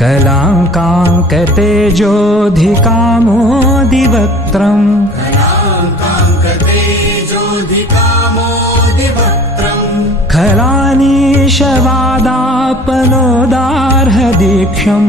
कलाङ्काङ्कतेजोऽधिकामोदिवक्त्रम् कलाङ्काङ्कतेजोऽधिकामोदिवक्त्रम् खलानीशवादापनोदार्हदीक्षम्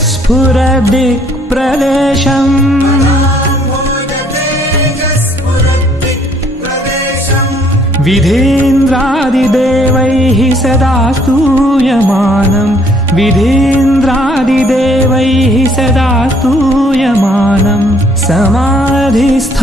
स्फुरदिक्प्रदेशम् तेजस्फुरद्दिक्प्रदेशम् विधीन्द्रादिदेवैः सदा स्तूयमानम् विधीन्द्रादिदेवैः सदा स्तूयमानम् समाधिस्थमूर्तिम्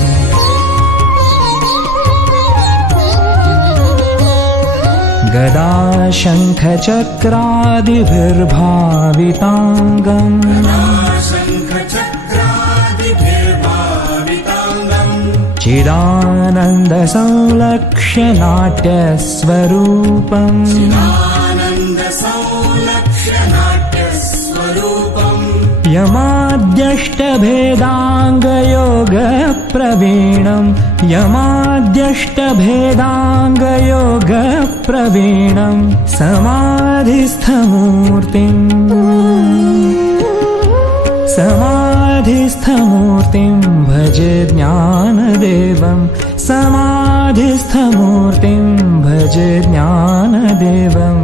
गदा शङ्खचक्रादिभिर्भाविताङ्गम् शङ्खचक्रादिभिर्भाविताङ्गम् चिदानन्दसंलक्ष्य नाट्यस्वरूपम् यमाद्यष्टभेदाङ्गयोगप्रवीणम् यमाद्यष्टभेदाङ्गयोगप्रवीणम् समाधिस्थमूर्तिम् समाधिस्थमूर्तिं भजे ज्ञानदेवम् समाधिस्थमूर्तिं भजे ज्ञानदेवम्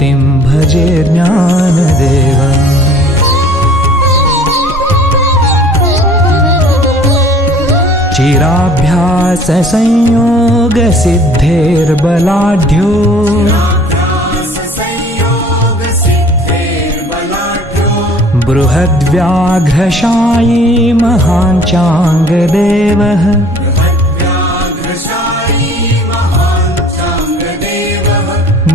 समाधिस्थमूर्तिं भजे ज्ञानदेवम् चिराभ्याससंयोगसिद्धेर्बलाढ्यो बृहद्व्याघ्रशायी महान्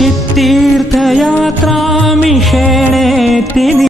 ചിത്തീർത്ഥയാത്രാമിഷേണേ തിനി